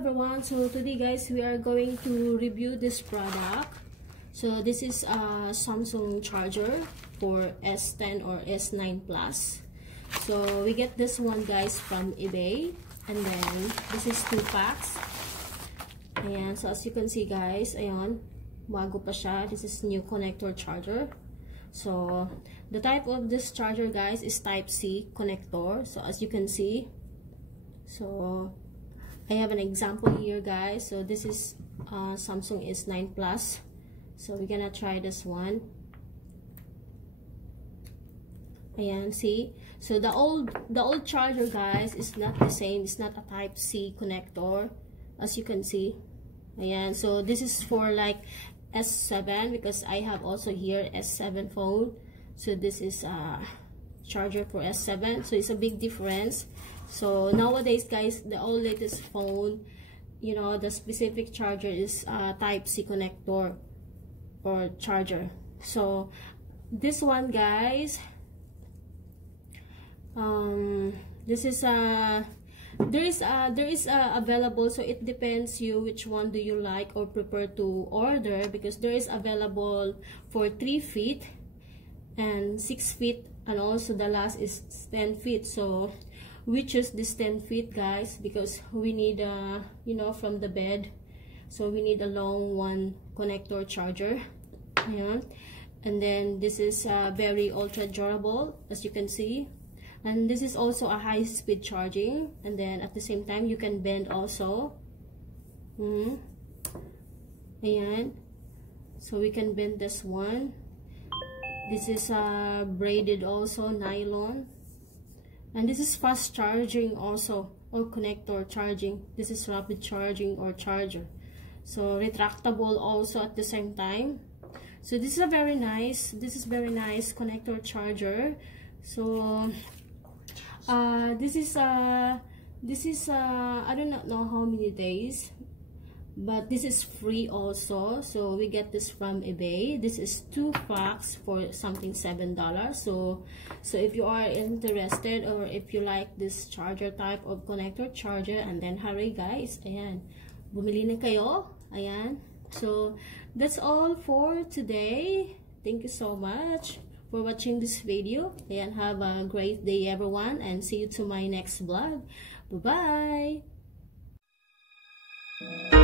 everyone, so today guys we are going to review this product. So this is a Samsung charger for S10 or S9 Plus. So we get this one guys from eBay, and then this is 2 packs. Ayan, so as you can see guys, ayan, bago pa siya. This is new connector charger. So the type of this charger guys is type C connector. So as you can see, so I have an example here guys. So this is Samsung S9 Plus. So we're gonna try this one. Ayan, see, so the old charger guys is not the same. It's not a type C connector, as you can see. Ayan, so this is for like S7, because I have also here S7 phone. So this is a charger for S7, so it's a big difference. So nowadays guys, the all latest phone, you know, the specific charger is type C connector or charger. So this one guys, this is there is available, so it depends you which one do you like or prefer to order, because there is available for 3 feet and 6 feet, and also the last is 10 feet. So we choose this 10 feet guys, because we need you know, from the bed, so we need a long one connector charger. Yeah. And then this is very ultra durable, as you can see, and this is also a high speed charging, and then at the same time you can bend also. Ayan, so we can bend this one. This is braided also, nylon. And this is fast charging also, or connector charging. This is rapid charging or charger. So retractable also at the same time. So this is a very nice, connector charger. So this is I do not know how many days, but this is free also. So we get this from eBay. This is 2 packs for something $7. So if you are interested, or if you like this charger type of connector charger, and then hurry guys, ayan, bumili na kayo. Ayan, so that's all for today. Thank you so much for watching this video, and have a great day everyone, and see you to my next vlog. Bye bye.